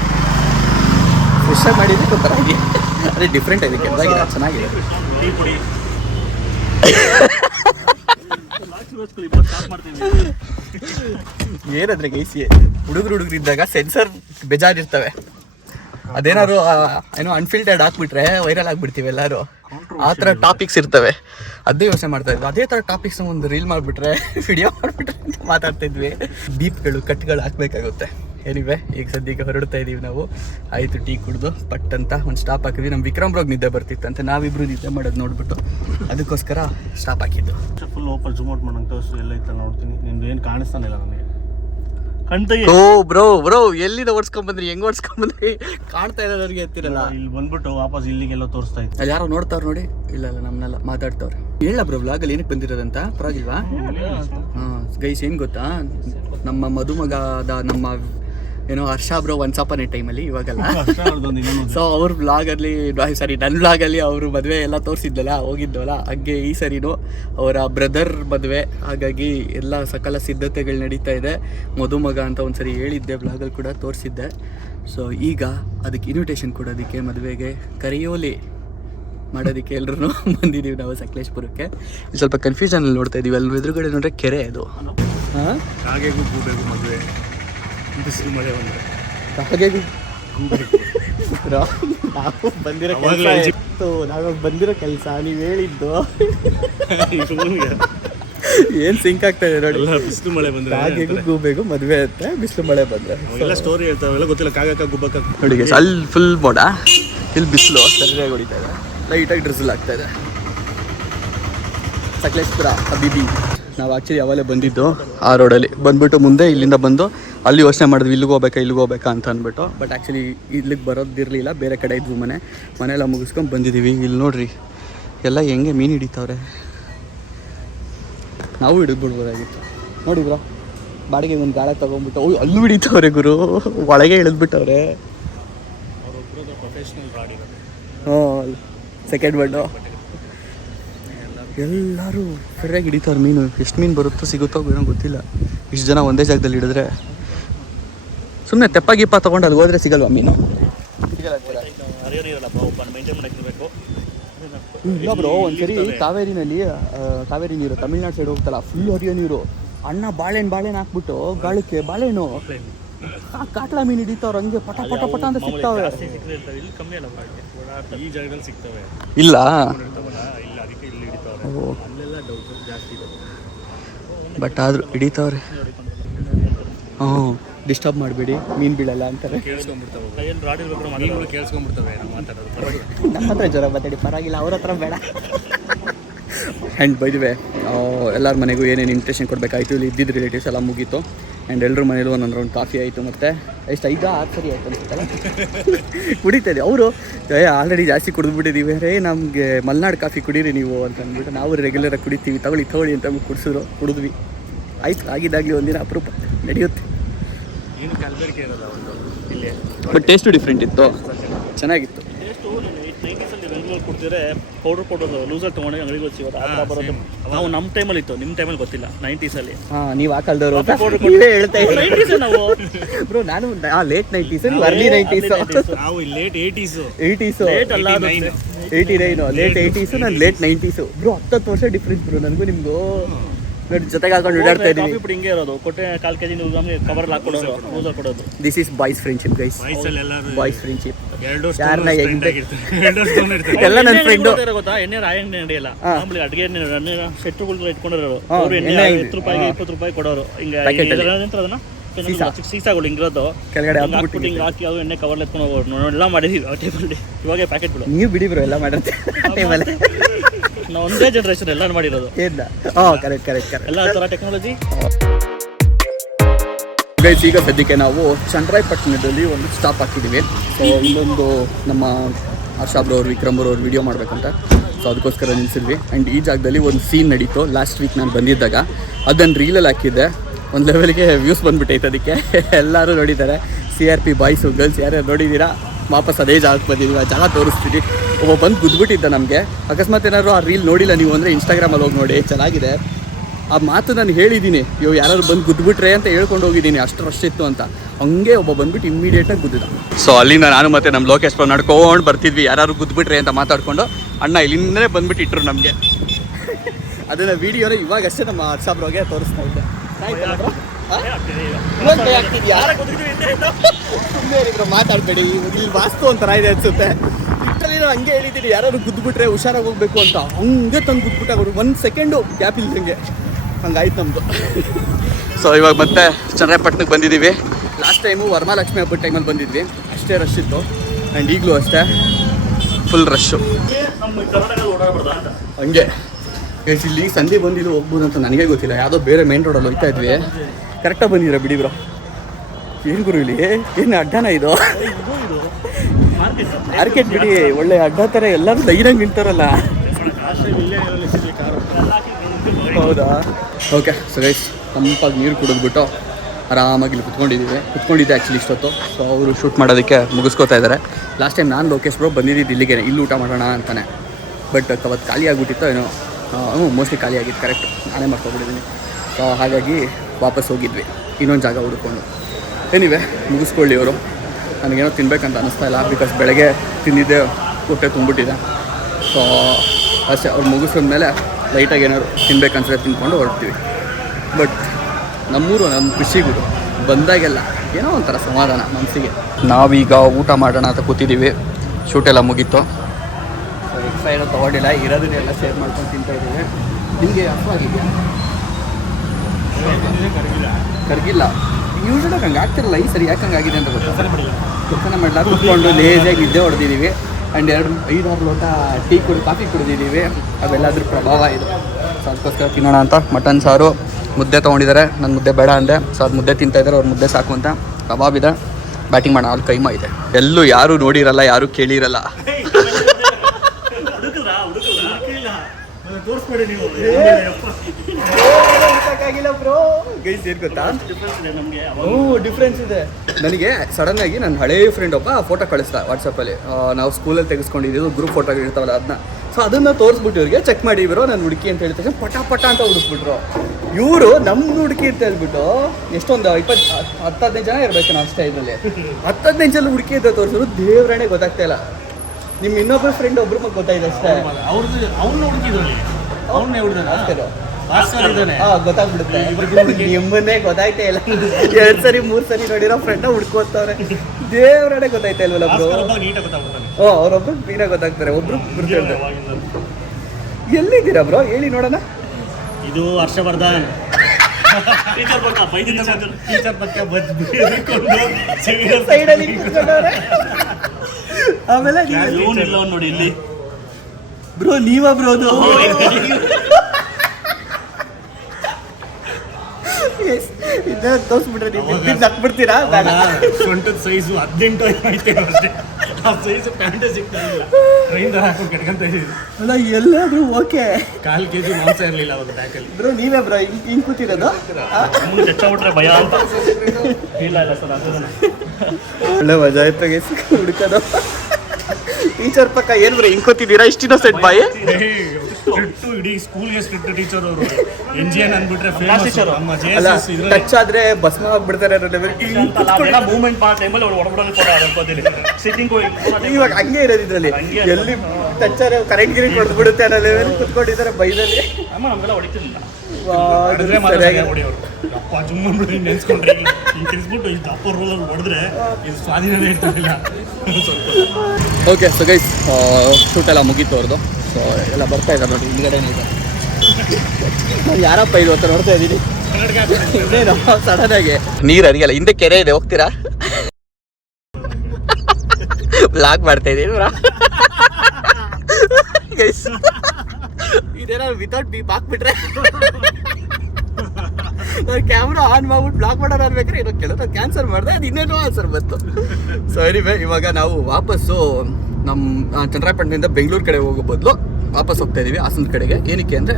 ಫ್ರೆಶ್ ಆಗಿ ಮಾಡಿದ್ದಕ್ಕೆ ಒಂಥರ ಇದೆ. ಅದೇ ಡಿಫ್ರೆಂಟ್ ಇದೆ ಚೆನ್ನಾಗಿದೆ. ಟೀ ಪುಡಿ. ಮಾಡ್ತೀವಿ ಏನಂದ್ರೆ ಗೈಸಿ ಹುಡುಗರು ಹುಡುಗರು ಇದ್ದಾಗ ಸೆನ್ಸರ್ ಬೇಜಾರಿರ್ತವೆ. ಅದೇನಾದ್ರು ಏನೋ ಅನ್ಫಿಲ್ಟರ್ಡ್ ಹಾಕ್ಬಿಟ್ರೆ ವೈರಲ್ ಆಗ್ಬಿಡ್ತೀವಿ ಎಲ್ಲರೂ. ಆ ಥರ ಟಾಪಿಕ್ಸ್ ಇರ್ತವೆ. ಅದೇ ಯೋಚನೆ ಮಾಡ್ತಾ ಇದ್ವಿ. ಅದೇ ಥರ ಟಾಪಿಕ್ಸ್ ಒಂದು ರೀಲ್ ಮಾಡಿಬಿಟ್ರೆ ವಿಡಿಯೋ ಮಾಡಿಬಿಟ್ರೆ ಅಂತ ಮಾತಾಡ್ತಿದ್ವಿ. ಬೀಪ್ಗಳು ಕಟ್ಗಳು ಹಾಕ್ಬೇಕಾಗುತ್ತೆ. ಏನಿವೆ ಈಗ ಸದ್ಯಕ್ಕೆ ಹೊರಡ್ತಾ ಇದೀವಿ ನಾವು. ಆಯಿತು ಟೀ ಕುಡಿದು ಪಟ್ ಅಂತ ಒಂದು ಸ್ಟಾಪ್ ಹಾಕಿದ್ವಿ. ನಮ್ಮ ವಿಕ್ರಮ್ ಬ್ರೋಗ್ ನಿದ್ದೆ ಬರ್ತಿತ್ತಂತೆ ನಾವಿಬ್ರು ನಿದ್ದೆ ಮಾಡೋದು ನೋಡ್ಬಿಟ್ಟು ಅದಕ್ಕೋಸ್ಕರ ಸ್ಟಾಪ್ ಹಾಕಿದ್ದು. ಫುಲ್ ಓಪನ್ ಜೂಮ್ ಔಟ್ ಮಾಡೋಂಗೆ ತೋರಿಸು ಎಲ್ಲ ಇತ್ತ ನೋಡ್ತೀನಿ. ನಿಮ್ದು ಏನು ಕಾಣಿಸ್ತಾನಿಲ್ಲ ನನಗೆ. ಕಣ್ತಗೆ ಓ ಬ್ರೋ ಬ್ರೋ ಎಲ್ಲಿಂದ ಓಡಿಸ್ಕೊಂಡ್ ಬಂದ್ರಿ? ಹೆಂಗ್ ಓಡಿಸ್ಕೊಂಡ್ ಬಂದ್ರಿ? ಕಾಣ್ತಾ ಇರೋದವ್ರಿಗೆ ಎತ್ತಿರಲ್ಲ. ಇಲ್ಲಿ ಬಂದ್ಬಿಟ್ಟು ವಾಪಸ್ ಇಲ್ಲಿಗೆಲ್ಲ ತೋರಿಸ್ತಾ ಇತ್ತು ಅಲ್ಲಿ ಯಾರೋ ನೋಡ್ತಾವ್ರು ನೋಡಿ. ಇಲ್ಲ ಇಲ್ಲ ನಮ್ಮನ್ನೆಲ್ಲ ಮಾತಾಡ್ತಾವ್ರೆ. ಹೇಳ ಬ್ರೋ ವ್ಲಾಗಲ್ಲಿ ಏನಕ್ಕೆ ಬಂದಿರೋದಂತ? ಪರವಾಗಿಲ್ವಾ ಹಾಂ ಗೈಸ್ ಏನು ಗೊತ್ತಾ? ನಮ್ಮ ಮದುಮಗದ ನಮ್ಮ ಏನೋ Harsha bro once upon a ಟೈಮಲ್ಲಿ ಇವಾಗಲ್ಲ. ಸೊ ಅವ್ರ ವ್ಲಾಗಲ್ಲಿ ಸಾರಿ ನನ್ನ ಅಲ್ಲಿ ಅವರು ಮದುವೆ ಎಲ್ಲ ತೋರಿಸಿದ್ದಲ್ಲ ಹೋಗಿದ್ವಲ್ಲ ಹಾಗೆ ಈ ಸರಿನೂ ಅವರ ಬ್ರದರ್ ಮದುವೆ. ಹಾಗಾಗಿ ಎಲ್ಲ ಸಕಲ ಸಿದ್ಧತೆಗಳು ನಡೀತಾ ಇದೆ. ಮದುಮಗ ಅಂತ ಒಂದ್ಸರಿ ಹೇಳಿದ್ದೆ ವ್ಲಾಗಲ್ಲಿ ಕೂಡ ತೋರಿಸಿದ್ದೆ. ಸೊ ಈಗ ಅದಕ್ಕೆ ಇನ್ವಿಟೇಷನ್ ಕೊಡೋದಕ್ಕೆ ಮದುವೆಗೆ ಕರೆಯೋಲಿ ಮಾಡೋದಕ್ಕೆ ಎಲ್ಲರೂ ಬಂದಿದ್ದೀವಿ ನಾವು ಸಕಲೇಶ್ಪುರಕ್ಕೆ. ಸ್ವಲ್ಪ ಕನ್ಫ್ಯೂಷನಲ್ಲಿ ನೋಡ್ತಾ ಇದ್ದೀವಿ ಅಲ್ಲಿ ಎದುರುಗಡೆ ನೋಡ್ರೆ ಕೆರೆ ಅದು. ಹಾಗೆ ಮದುವೆ. ಬಿಸಿಲು ಮಳೆ ಬಂದರೆ ಹಾಗೆ ನಾವು ಬಂದಿರೋ ಕೆಲಸ ಇತ್ತು. ನಾವು ಬಂದಿರೋ ಕೆಲಸ ನೀವು ಹೇಳಿದ್ದು. ಏನ್ ಸಿಂಕ್ ಆಗ್ತಾ ಇದೆ ನೋಡಿ. ಬಿಸಿಲು ಮಳೆ ಬಂದರೆ ಕಾಗೆಗೂ ಗೂಬೆಗೂ ಮದುವೆ ಅಂತೆ ಬಿಸಿಲು ಮಳೆ ಬಂದ್ರೆ. ಎಲ್ಲ ಸ್ಟೋರಿ ಹೇಳ್ತಾವೆಲ್ಲ ಗೊತ್ತಿಲ್ಲ ಕಾಗಕ್ಕ ಗುಬ್ಬಕ್ಕ. ನೋಡಿ ಅಲ್ಲಿ ಫುಲ್ ಬೋಡ ಇಲ್ಲಿ ಬಿಸಿಲು ಸರಿಯಾಗಿ ಹೊಡಿತಾ ಇದೆ. ಲೈಟಾಗಿ ಡ್ರಿಸಲ್ ಆಗ್ತಾ ಇದೆ. ಸಕಲೇಶ್ಪುರ ಹಬೀಬಿ ನಾವು ಆ್ಯಕ್ಚುಲಿ ಯಾವಾಗಲೇ ಬಂದಿದ್ದು ಆ ರೋಡಲ್ಲಿ ಬಂದ್ಬಿಟ್ಟು ಮುಂದೆ ಇಲ್ಲಿಂದ ಬಂದು ಅಲ್ಲಿ ಯೋಚನೆ ಮಾಡಿದ್ವಿ ಇಲ್ಲಿಗೆ ಹೋಗ್ಬೇಕಾ ಇಲ್ಲಿಗೆ ಹೋಗ್ಬೇಕಾ ಅಂತ ಅಂದ್ಬಿಟ್ಟು. ಬಟ್ ಆ್ಯಕ್ಚುಲಿ ಇಲ್ಲಿಗೆ ಬರೋದಿರಲಿಲ್ಲ ಬೇರೆ ಕಡೆ ಇದ್ವಿ ಮನೆ. ಮನೆಯೆಲ್ಲ ಮುಗಿಸ್ಕೊಂಡು ಬಂದಿದ್ದೀವಿ ಇಲ್ಲಿ ನೋಡ್ರಿ ಎಲ್ಲ ಹೆಂಗೆ ಮೀನು ಹಿಡಿತಾವ್ರೆ. ನಾವು ಹಿಡಿದ್ಬಿಡ್ಬೋದಾಗಿತ್ತು ನೋಡಿ ಬ್ರೋ ಬಾಡಿಗೆ ಒಂದು ಗಾಳ ತೊಗೊಂಡ್ಬಿಟ್ಟು ಓಯ್ ಅಲ್ಲೂ ಹಿಡಿತಾವ್ರೆ ಗುರು. ಒಳಗೆ ಇಳಿದ್ಬಿಟ್ಟವ್ರೆ. ಹ್ಞೂ ಸೆಕೆಂಡ್ ಬಂಡು ಎಲ್ಲರೂ ಸರಿಯಾಗಿ ಹಿಡಿತಾರೆ ಮೀನು. ಎಷ್ಟು ಮೀನು ಬರುತ್ತೋ ಸಿಗುತ್ತೋ ಏನೋ ಗೊತ್ತಿಲ್ಲ. ಇಷ್ಟು ಜನ ಒಂದೇ ಜಾಗದಲ್ಲಿ ಹಿಡಿದ್ರೆ ಸುಮ್ಮನೆ ತೆಪ್ಪ ಗಿಪ್ಪ ತೊಗೊಂಡು ಅಲ್ಲಿ ಹೋದ್ರೆ ಸಿಗಲ್ವಾ ಮೀನು? ಇಲ್ಲ ಬ್ರೋ ಒಂದ್ಸರಿ ಕಾವೇರಿನಲ್ಲಿ ಕಾವೇರಿ ನೀರು ತಮಿಳ್ನಾಡು ಸೈಡ್ ಹೋಗ್ತಲ್ಲ ಫುಲ್ ಹರಿಯೋ ನೀರು. ಅಣ್ಣ ಬಾಳೆಹಣ್ಣು ಬಾಳೆಹಣ್ಣು ಹಾಕ್ಬಿಟ್ಟು ಗಾಳಕ್ಕೆ ಬಾಳೆಹಣ್ಣು. ಕಾಟ್ಲಾ ಮೀನು ಹಿಡಿತಾವ್ರ ಹಂಗೆ ಪಟ ಪಟ ಪಟ ಅಂತ ಸಿಗ್ತಾವೆ. ಇಲ್ಲಿ. ಬಟ್ ಆದರೂ ಹಿಡಿತಾವ್ರೆ. ಹ್ಞೂ ಡಿಸ್ಟರ್ಬ್ ಮಾಡಬೇಡಿ, ಮೀನು ಬೀಳಲ್ಲ ಅಂತಾರೆ. ನಮ್ಮ ಹತ್ರ ಜ್ವರ ಮಾತಾಡಿ, ಪರವಾಗಿಲ್ಲ, ಅವ್ರ ಹತ್ರ ಬೇಡ. ಆ್ಯಂಡ್ ಬೈದಿವೆ ಎಲ್ಲರ ಮನೆಗೂ ಏನೇನು ಇನ್ವಿಟೇಷನ್ ಕೊಡಬೇಕಾಯ್ತು, ಇಲ್ಲಿ ಇದ್ದಿದ್ದು ರಿಲೇಟಿವ್ಸ್ ಎಲ್ಲ ಮುಗೀತು. ಆ್ಯಂಡ್ ಎಲ್ಲರೂ ಮನೇಲಿ ಒಂದೊಂದು ರೌಂಡ್ ಕಾಫಿ ಆಯಿತು ಮತ್ತು. ಎಷ್ಟು ಐದು ಆರು ಸರಿ ಆಯಿತು ಅನ್ಸುತ್ತಲ್ಲ? ಕುಡಿತಾ ಇದೆ ಅವರು ಆಲ್ರೆಡಿ ಜಾಸ್ತಿ ಕುಡಿದ್ಬಿಟ್ಟಿದ್ದೀವಿ ರೇ ನಮಗೆ ಮಲ್ನಾಡು ಕಾಫಿ ಕುಡೀರಿ ನೀವು ಅಂತ ಅಂದ್ಬಿಟ್ಟು ನಾವು ರೆಗ್ಯುಲರಾಗಿ ಕುಡಿತೀವಿ. ತಗೊಳ್ಳಿ ತಗೊಳ್ಳಿ ಅಂತ ಕುಡಿಸಿದ್ರು ಕುಡಿದ್ವಿ. ಆಯ್ತು ಆಗಿದ್ದಾಗಲಿ ಒಂದಿನ ಅಪರೂಪ. ನಡೆಯುತ್ತೆ. ಬಟ್ ಟೇಸ್ಟು ಡಿಫ್ರೆಂಟ್ ಇತ್ತು. ಚೆನ್ನಾಗಿತ್ತು. ನೈಂಟೀಸಲ್ಲಿ ಬೆಂಗಳೂರು ಕೊಡ್ತಿದ್ರೆ ಪೌಡರ್ ಪೌಡರ್ ಲೂಸಲ್ಲಿ ತೊಗೊಂಡು ಅಂಗಡಿಗೆ ಸಿಗೋದು. ಆ ಥರ ಬರೋದು. ನಾವು ನಮ್ಮ ಟೈಮಲ್ಲಿ ಇತ್ತು ನಿಮ್ಮ ಟೈಮಲ್ಲಿ ಗೊತ್ತಿಲ್ಲ ನೈಂಟೀಸಲ್ಲಿ ಹಾಂ ನೀವು ಆ ಕಾಲದವರು ಅಂತ powder ನೀವೇ ಹೇಳ್ತಾ ನೈಂಟೀಸ್ ನಾವು? ಬ್ರೋ ನಾನು ಲೇಟ್ ನೈಂಟೀಸ್ ಅರ್ಲಿ ನೈಂಟೀಸ್ ನಾವು ಲೇಟ್ ಏಯ್ಟೀಸು ಏಯ್ಟೀಸು ಲೇಟ್ ಅಲ್ಲ ಅದು. ಏಯ್ಟಿ ನೈನು ಲೇಟ್ ಏಯ್ಟೀಸು ನಾನು ಲೇಟ್ ನೈಂಟೀಸು ಬ್ರೋ ಹತ್ತತ್ತು ವರ್ಷ ಡಿಫ್ರೆನ್ಸ್ ಬ್ರೋ ನನಗೂ ನಿಮಗೂ. ನೋಡಿ ಜೊತೆಗೆ ಹಾಕೊಂಡು ಓಡಾಡ್ತಾ ಕಾಫಿ ಇದೀವಿ. ಪುಡಿ ಹಿಂಗೆ ಇರೋದು. ಕೊಟ್ಟೆ ಕಾಲ್ ಕೆಜಿ ನೀವು ನಮಗೆ ಕವರ್ ಹಾಕೊಡೋದು ಲೂಸರ್ ಕೊಡೋದು. This is boys friendship guys ಅಲ್ಲಿ ಎಲ್ಲರೂ ಬಾಯ್ಸ್ ಫ್ರೆಂಡ್ಶಿಪ್ ಎರಡು ಯಾರನ್ನ ಎಲ್ಲ ನನ್ನ ಫ್ರೆಂಡ್ ಗೊತ್ತಾ? ಎಣ್ಣೆ ರಾಯ ಎಣ್ಣೆ ನಡೆಯಲ್ಲ ಆಮೇಲೆ ಅಡುಗೆ ಎಣ್ಣೆ ಎಣ್ಣೆ ಶೆಟ್ರುಗಳು ಇಟ್ಕೊಂಡಿರೋರು. ಅವರು ಎಣ್ಣೆ ಹತ್ತು ರೂಪಾಯಿಗೆ ಇಪ್ಪತ್ತು ರೂಪಾಯಿ ಕೊಡೋರು. ಹಿಂಗೆ. ಏನಂತಾರೆ ಅದನ್ನ? ಸೀಸಾಗಳು ಹಿಂಗಿರೋದು ಕೆಳಗಡೆ ಹಿಂಗ್ ಹಾಕ್ಬಿಟ್ಟು ಹಿಂಗೆ ಹಾಕಿ ಅದು ಎಣ್ಣೆ ಕವರ್ ಎತ್ಕೊಂಡು ಹೋಗೋರು. ಎಲ್ಲ ಮಾಡಿದೀವಿ ಟೇಬಲ್ ಇವಾಗ ಪ್ಯಾಕೆಟ್ ಬಿಡು. ನೀವು ಬಿಡಿ ಬ್ರೋ ಎಲ್ಲ ಮಾಡಿರ್ತೀವಿ ಟೈಮಲ್ಲಿ ನಾವು ಒಂದೇ ಜನರೇಷನ್ ಎಲ್ಲ ಮಾಡಿರೋದು. ಇಲ್ಲ. ಹಾಂ ಕರೆಕ್ಟ್ ಕರೆಕ್ಟ್ ಕರೆಕ್ಟ್ ಎಲ್ಲ ಥರ ಟೆಕ್ನಾಲಜಿ ಗೈಸ್ ಈಗ ಸದ್ಯಕ್ಕೆ ನಾವು ಚಂದ್ರಾಯಪಟ್ಟಣದಲ್ಲಿ ಒಂದು ಸ್ಟಾಪ್ ಹಾಕಿದ್ದೀವಿ. ಸೊ ಇನ್ನೊಂದು ನಮ್ಮ ಹರ್ಷಾಬ್ರವ್ರು ವಿಕ್ರಮ್ರವ್ರು ವಿಡಿಯೋ ಮಾಡ್ಬೇಕಂತ. ಸೊ ಅದಕ್ಕೋಸ್ಕರ ನಿಲ್ಸಿದ್ವಿ. ಆ್ಯಂಡ್ ಈ ಜಾಗದಲ್ಲಿ ಒಂದು ಸೀನ್ ನಡೀತು. ಲಾಸ್ಟ್ ವೀಕ್ ನಾನು ಬಂದಿದ್ದಾಗ. ಅದನ್ನು ರೀಲಲ್ಲಿ ಹಾಕಿದ್ದೆ. ಒಂದು ಲೆವೆಲ್ಗೆ ವ್ಯೂಸ್ ಬಂದ್ಬಿಟ್ಟೈತೆ ಅದಕ್ಕೆ. ಎಲ್ಲರೂ ನೋಡಿದ್ದಾರೆ. C R P boys girls ಯಾರ್ಯಾರು ನೋಡಿದ್ದೀರಾ? ವಾಪಸ್ ಅದೇ ಜಾಗಕ್ಕೆ ಬಂದಿದ್ದೀವಿ ಆ ಜಾಗ ತೋರಿಸ್ತೀವಿ. ಒಬ್ಬ ಬಂದು ಗುದ್ದುಬಿಟ್ಟಿದ್ದ ನಮಗೆ. ಅಕಸ್ಮಾತ್ ಏನಾದ್ರು ಆ ರೀಲ್ ನೋಡಿಲ್ಲ ನೀವು ಅಂದರೆ ಇನ್ಸ್ಟಾಗ್ರಾಮಲ್ಲಿ ಹೋಗಿ ನೋಡಿ ಚೆನ್ನಾಗಿದೆ. ಆ ಮಾತು ನಾನು ಹೇಳಿದ್ದೀನಿ ಇವ್ ಯಾರು ಬಂದು ಗುದ್ದುಬಿಟ್ರೆ ಅಂತ ಹೇಳ್ಕೊಂಡು ಹೋಗಿದ್ದೀನಿ ಅಷ್ಟು ರಶ್ ಇತ್ತು ಅಂತ. ಹಂಗೆ ಒಬ್ಬ ಬಂದ್ಬಿಟ್ಟು ಇಮ್ಮಿಡಿಯೇಟಾಗಿ ಗುದ್ದಿದ. ಸೊ ಅಲ್ಲಿಂದ ನಾನು ಮತ್ತೆ ನಮ್ಮ ಲೋಕೇಶ್ ಬಂದು ನಡ್ಕೊಂಡು ಬರ್ತಿದ್ವಿ ಯಾರು ಗುದ್ಬಿಟ್ರೆ ಅಂತ ಮಾತಾಡ್ಕೊಂಡು. ಅಣ್ಣ ಇಲ್ಲಿಂದನೇ ಬಂದ್ಬಿಟ್ಟು ಇಟ್ಟರು ನಮಗೆ. ಅದನ್ನ ವಿಡಿಯೋನ ಇವಾಗಷ್ಟೇ ನಮ್ಮ ಹರ್ಷಾಬ್ರೋಗೆ ತೋರಿಸ್ತಾ ಇದ್ದೆ? ಇವಾಗ್ ಮಾತಾಡ್ಬೇಡಿ. ಇಲ್ಲಿ ವಾಸ್ತು ಒಂಥರ ಇದೆ ಅನ್ಸುತ್ತೆ. ನಾನು ಹಂಗೆ ಹೇಳಿದ್ದೀರಿ ಯಾರು ಗುದ್ಬಿಟ್ರೆ ಹುಷಾರಾಗಿ ಹೋಗ್ಬೇಕು ಅಂತ. ಹಂಗೆ ತಂದು ಗುದ್ಬಿಟ್ಟಾಗ ಅವರು. ಒಂದು ಸೆಕೆಂಡು ಗ್ಯಾಪ್ ಇಲ್ದಂಗೆ. ಹಂಗಾಯ್ತು ನಮ್ಮದು ಸೊ ಇವಾಗ ಮತ್ತೆ ಚನ್ನರಾಯಪಟ್ಟಣಕ್ಕೆ ಬಂದಿದ್ದೀವಿ. ಲಾಸ್ಟ್ ಟೈಮು ವರಮಹಾಲಕ್ಷ್ಮಿ ಹಬ್ಬದ ಟೈಮಲ್ಲಿ ಬಂದಿದ್ವಿ. ಅಷ್ಟೇ ರಶ್ ಇತ್ತು. ಆ್ಯಂಡ್ ಈಗಲೂ ಅಷ್ಟೇ. ಫುಲ್ ರಶ್ಶು ಹಂಗೆ. ಇಲ್ಲಿ ಸಂಧಿ ಬಂದಿದ್ದು ಹೋಗ್ಬೋದು ಅಂತ ನನಗೆ ಗೊತ್ತಿಲ್ಲ. ಯಾವುದೋ ಬೇರೆ ಮೇನ್ ರೋಡಲ್ಲಿ ಹೋಗ್ತಾ ಇದ್ವಿ. ಕರೆಕ್ಟಾಗಿ ಬಂದಿದ್ದೀರಾ ಬಿಡಿ ಬ್ರೋ ಏನು ಗುರು ಇಲ್ಲಿ? ಏನು ಅಡ್ಡಾನ ಇದು? ಮಾರ್ಕೆಟ್ ಬಿಡಿ, ಒಳ್ಳೆ ಅಡ್ಡ ಥರ ಎಲ್ಲರೂ ಲೈನಾಗಿ ನಿಂತಾರಲ್ಲ. ಹೌದಾ? ಓಕೆ ಸೊ ಗೈಸ್ ತಂಪಾಗಿ ನೀರು ಕುಡಿದ್ಬಿಟ್ಟು ಆರಾಮಾಗಿ ಇಲ್ಲಿ ಕುತ್ಕೊಂಡಿದ್ದೀವಿ. ಕುತ್ಕೊಂಡಿದ್ದೆ ಆ್ಯಕ್ಚುಲಿ ಇಷ್ಟೊತ್ತು. ಸೊ ಅವರು ಶೂಟ್ ಮಾಡೋದಕ್ಕೆ ಮುಗಿಸ್ಕೋತಾ ಇದ್ದಾರೆ ಲಾಸ್ಟ್ ಟೈಮ್ ನಾನು ಲೋಕೇಶ್ ಬ್ರೋ ಬಂದಿದ್ದು ಇಲ್ಲಿಗೆ ಇಲ್ಲಿ ಊಟ ಮಾಡೋಣ ಅಂತಾನೆ. ಬಟ್ ಅವತ್ತು ಖಾಲಿ ಆಗಿಬಿಟ್ಟಿತ್ತು, ಏನೋ ಹ್ಞೂ ಮೋಸ್ಟ್ಲಿ ಖಾಲಿ ಆಗಿತ್ತು ಕರೆಕ್ಟ್ ನಾನೇ ಮಾಡ್ಕೊಬಿಟ್ಟಿದ್ದೀನಿ. ಸೊ ಹಾಗಾಗಿ ವಾಪಸ್ ಹೋಗಿದ್ವಿ. ಇನ್ನೊಂದು ಜಾಗ ಹುಡ್ಕೊಂಡು. ಏನಿವೆ ಮುಗಿಸ್ಕೊಳ್ಳಿ ಅವರು ನನಗೇನೋ ತಿನ್ಬೇಕಂತ ಅನ್ನಿಸ್ತಾ ಇಲ್ಲ ಬಿಕಾಸ್ ಬೆಳಗ್ಗೆ ತಿಂದಿದ್ದೆ ಹೊಟ್ಟೆ ತುಂಬಿಟ್ಟಿದೆ ಸೊ ಅಷ್ಟೇ, ಅವ್ರು ಮುಗಿಸ್ಕೊಂಡ್ಮೇಲೆ ಲೈಟಾಗಿ ಏನಾದ್ರು ತಿನ್ಬೇಕನ್ಸಿದ್ರೆ ತಿನ್ಕೊಂಡು ಹೊರಡ್ತೀವಿ. ಬಟ್ ನಮ್ಮೂರು, ನಮ್ಮ ಖುಷಿಗಳು ಬಂದಾಗೆಲ್ಲ ಏನೋ ಒಂಥರ ಸಮಾಧಾನ ಮನಸ್ಸಿಗೆ ನಾವೀಗ ಊಟ ಮಾಡೋಣ ಅಂತ ಕೂತಿದ್ದೀವಿ. ಶೂಟ್ ಎಲ್ಲ ಮುಗೀತು. ಸೊ ಎಕ್ಸ್ಟ್ರಾ ಏನೋ ತೊಗೊಂಡಿಲ್ಲ. ಇರೋದನ್ನೆಲ್ಲ ಶೇರ್ ಮಾಡ್ಕೊಂಡು ತಿಂತಾ ಇದ್ದೀವಿ. ನಿಮಗೆ ಹಸುವಾಗಿದೆಯಾ ಕರ್ಗಿಲ್ಲ. ಯೂಶ್ವಲಾಗಿ ಹಂಗೆ ಆಗ್ತಿರಲ್ಲ, ಈ ಸರಿ ಯಾಕೆ ಹಂಗಾಗಿದೆ ಅಂತ ಗೊತ್ತಾ? ಕೆಲಸನ ಮಾಡಲ್ಲ ಕುತ್ಕೊಂಡು ಲೇಜಾಗಿ ನಿದ್ದೆ ಹೊಡೆದಿದ್ದೀವಿ ಆ್ಯಂಡ್ ಎರಡು ಐದಾರು ಲೋಟ ಟೀ ಕುಡಿ ಕಾಫಿ ಕುಡಿದಿದ್ದೀವಿ ಅವೆಲ್ಲಾದ್ರೂ ಪ್ರಭಾವ ಇದೆ. ಸೊ ಅದಕ್ಕೋಸ್ಕರ ತಿನ್ನೋಣ ಅಂತ. ಮಟನ್ ಸಾರು ಮುದ್ದೆ ತೊಗೊಂಡಿದ್ದಾರೆ ನನ್ನ ಮುದ್ದೆ ಬೇಡ ಅಂದೆ. ಸೊ ಅದು ಮುದ್ದೆ ತಿಂತಾ ಇದ್ದಾರೆ ಅವ್ರು ಮುದ್ದೆ ಸಾಕು ಅಂತ. ಕಬಾಬ್ ಇದೆ. ಬ್ಯಾಟಿಂಗ್ ಮಾಡೋಣ. ಅಲ್ಲಿ ಕೈಮ ಇದೆ. ಎಲ್ಲೂ ಯಾರೂ ನೋಡಿರಲ್ಲ ಯಾರೂ ಕೇಳಿರಲ್ಲ. ತೋರಿಸ್ಬೇಡಿ ನೀವು. ಬ್ರೋ ಗೈಸ್ ಏನ್ ಗೊತ್ತಾ? ಡಿಫ್ರೆನ್ಸ್ ಇದೆ ನಮಗೆ ಹ್ಞೂ ಡಿಫ್ರೆನ್ಸ್ ಇದೆ. ನನಗೆ ಸಡನ್ ಆಗಿ ನನ್ನ ಹಳೇ ಫ್ರೆಂಡ್ ಒಬ್ಬ ಫೋಟೋ ಕಳಿಸ್ತಾ ವಾಟ್ಸಪ್ಪಲ್ಲಿ ನಾವು ಸ್ಕೂಲಲ್ಲಿ ತೆಗೆಸ್ಕೊಂಡಿದ್ದು ಗ್ರೂಪ್ ಫೋಟೋ ಇರ್ತಾವಲ್ಲ ಅದನ್ನ ಸೊ ಅದನ್ನ ತೋರಿಸ್ಬಿಟ್ಟು ಇವ್ರಿಗೆ ಚೆಕ್ ಮಾಡಿ ಇವರು ನನ್ನ ಹುಡುಕಿ ಅಂತ ಹೇಳಿದ ತಕ್ಷಣ ಪಟ ಪಟ ಅಂತ ಹುಡುಕ್ಬಿಟ್ರು. ಇವರು ನಮ್ಮ ಹುಡುಕಿ ಅಂತ ಹೇಳ್ಬಿಟ್ಟು ಎಷ್ಟೊಂದು ಇಪ್ಪತ್ತು ಹತ್ತು ಹದಿನೈದು ಜನ ಇರಬೇಕು ನಾನು ಅಷ್ಟೇ ಇದರಲ್ಲಿ. ಹತ್ತು ಹದಿನೈದು ಜನ ಹುಡುಕಿ ಅಂತ ತೋರಿಸಿದ್ರು ದೇವ್ರಣೆ ಗೊತ್ತಾಗ್ತಾ ಇಲ್ಲ. ನಿಮ್ಮ ಇನ್ನೊಬ್ಬ ಫ್ರೆಂಡ್ ಒಬ್ರು ಮಗ ಗೊತ್ತಾಯ್ತು ಅಷ್ಟೇ. ಅವ್ರದ್ದು ಅವ್ರನ್ನ ಹುಡುಕಿದ್ರು ಅವ್ರನ್ನೇ ಹುಡುಗನ ಅಷ್ಟೇ ಗೊತ್ತಾಗ್ಬಿಡುತ್ತೆ. ನಿಮ್ಮನ್ನೇ ಗೊತ್ತಾಯ್ತೇ ಇಲ್ಲ. ಎರಡ್ ಸರಿ ಮೂರ್ ಸರಿ ನೋಡಿರೋ ಫ್ರೆಂಡ್ ಹುಡ್ಕೋತವ್ರೆ. ದೇವ್ರಡೆ ಗೊತ್ತಾಯ್ತಾ ಇಲ್ವಲ್ಲ ಓ ಅವ್ರೊಬ್ರು ಕ್ಲೀನಾಗಿ ಗೊತ್ತಾಗ್ತಾರೆ. ಒಬ್ರು ಗುರ್ತಿರ್ತಾರೆ ಎಲ್ಲಿದ್ದೀರಾ ಬ್ರೋ ಹೇಳಿ ನೋಡೋಣ. ಇದು ಹರ್ಷವರ್ಧನ್. ಸೈಡಲ್ಲಿ ಆಮೇಲೆ ನೋಡಿ ಇಲ್ಲಿ. ಬ್ರೋ ನೀವ ಬ್ರೋ ತೋರಿಸ್ಬಿಟ್ರೆ ನೀವು. ನಕ್ಬಿಡ್ತೀರಾ ಬಿಡ್ತೀರಾ ಅವಾಗ ಸೊಂಟದ ಸೈಜು ಹದಿನೆಂಟು ಐತೆ ಅಷ್ಟೇ. ಆ ಸೈಜ್ ಪ್ಯಾಂಟೇ ಸಿಗ್ತಾ ಇಲ್ಲ. ಟ್ರೈನ್ ಹಾಕೊಂಡು ಕಟ್ಕೊಂತ ಇದೀವಿ. ಅಲ್ಲ ಎಲ್ಲಾದ್ರೂ ಓಕೆ ಕಾಲ್ ಕೆ ಜಿ ಮಾಂಸ ಇರಲಿಲ್ಲ ಬ್ಯಾಕಲ್ಲಿ ಬ್ರೋ ನೀವೇ ಬ್ರೋ ಹಿಂಗ್ ಹಿಂಗ್ ಕೂತಿರೋದು? ಮುಂದೆ ಭಯ ಅಂತ. ಇಲ್ಲ ಇಲ್ಲ ಸರ್ ಅದು ಒಳ್ಳೆ ಮಜಾ ಆಯ್ತು ಗೈಸ್ ಹುಡುಕದು ಟೀಚರ್ ಪಕ್ಕ ಏನ್ ಬ್ರೋ ಹಿಂಗ್ ಕೂತಿದ್ದೀರಾ? ಇಷ್ಟಿನ ಸೆಟ್ ಬಾಯಿ? ಇಡೀ ಸ್ಕೂಲ್ಗೆ ಸ್ಟ್ರಿಕ್ಟ್ ಟೀಚರ್ ಅವರು. ಎನ್ ಜಿ ಎನ್ ಅಂದ್ಬಿಟ್ರೆ ಫೇಮಸ್ teacher. ನಮ್ಮ ಜೆ ಅಲ್ಲ ಎಸ್ ಎಸ್ ಇದ್ರಲ್ಲಿ. ಟಚ್ ಆದ್ರೆ ಭಸ್ಮ ಆಗ್ಬಿಡ್ತಾರೆ ಅನ್ನೋ level. ಗೆ ಹಿಂಗ್ ಕೂತ್ಕೊಂಡು- ಮೂವ್ಮೆಂಟ್ ಮಾಡೋ ಟೈಮಲ್ಲಿ ಅವ್ರು ಹೊರಗಡೆ ಫೋಟೋ ಅನ್ಕೋತೀನಿ. ಸಿಟ್ಟಿಂಗ್ ಇವಾಗ ಹಂಗೆ ಇರೋದು ಇದ್ರಲ್ಲಿ. ಹಂಗೆ ಎಲ್ಲಿ ಟಚ್ ಆದ್ರೆ ಕರೆಂಟ್ ಗಿರಿ ಹೊಡೆದು ಬಿಡುತ್ತೆ ಅನ್ನೋ ಲೆವೆಲ್ ಕುತ್ಕೊಂಡಿದ್ದಾರೆ ಬೈದಲ್ಲಿ. ಅಮ್ಮ ನಮ್ಗೆಲ್ಲ ಹೊಡಿತಿರ್ಲಿಲ್ಲ. ಹೊಡೆದ್ರೆ ಮಾತ್ರ ಸರಿಯಾಗಿ ಹೊಡೆಯೋರು. ಅಪ್ಪ ಜುಮ್ಮ ಬಿಡಿ ನೆನ್ಸ್ಕೊಂಡ್ರೆ ಈಗ ಹಿಂಗೆ ತಿರ್ಸ್ಬಿಟ್ಟು ಈ ದಪ್ಪ ರೋಲಲ್ಲಿ ಹೊಡೆದ್ರೆ ಇದು ಸ್ವಾಧೀನನೇ ಇರ್ತಿರ್ಲಿಲ್ಲ. ಸ್ವಲ್ಪ ಓಕೆ ಸೊ ಗೈಸ್ ಶೂಟ್ ಎಲ್ಲ ಮುಗೀತು ಅವ್ರದ್ದು. ಸೊ ಎಲ್ಲ ಬರ್ತಾ ಇದ್ದಾರೆ ನೋಡಿ ಹಿಂದ್ಗಡೆನೇ ಇದೆ. ನಾನು ಯಾರಪ್ಪ ಇದು ಅಂತ ನೋಡ್ತಾ ಇದ್ದೀನಿ. ಇನ್ನೇನು ಸಡನ್ ಆಗಿ. ನೀರು ಅರಿಯಲ್ಲ ಹಿಂದೆ ಕೆರೆ ಇದೆ ಹೋಗ್ತೀರಾ? ಬ್ಲಾಕ್ ಮಾಡ್ತಾ ಇದ್ದೀನಿ ಇದೇನಾದ್ರು ವಿತೌಟ್ ಬೀಪ್ ಹಾಕ್ಬಿಟ್ರೆ. ಕ್ಯಾಮ್ರಾ ಆನ್ ಮಾಡ್ಬಿಟ್ಟು ಬ್ಲಾಕ್ ಮಾಡೋಣ ಅನ್ಬೇಕಾದ್ರೆ ಏನೋ ಕೆಲಸ ಕ್ಯಾನ್ಸಲ್ ಮಾಡಿದೆ ಅದು ಇನ್ನೇನೋ ಆನ್ಸರ್ ಬಂತು. ಸೊ ಎನಿವೆ ಇವಾಗ ನಾವು ವಾಪಸ್ಸು ನಮ್ಮ ಚಂದ್ರಾಪಟ್ಟಣದಿಂದ ಬೆಂಗಳೂರು ಕಡೆ ಹೋಗೋ ಬದಲು ವಾಪಸ್ ಹೋಗ್ತಾ ಇದ್ದೀವಿ ಹಾಸನ ಕಡೆಗೆ. ಏನಕ್ಕೆ ಅಂದರೆ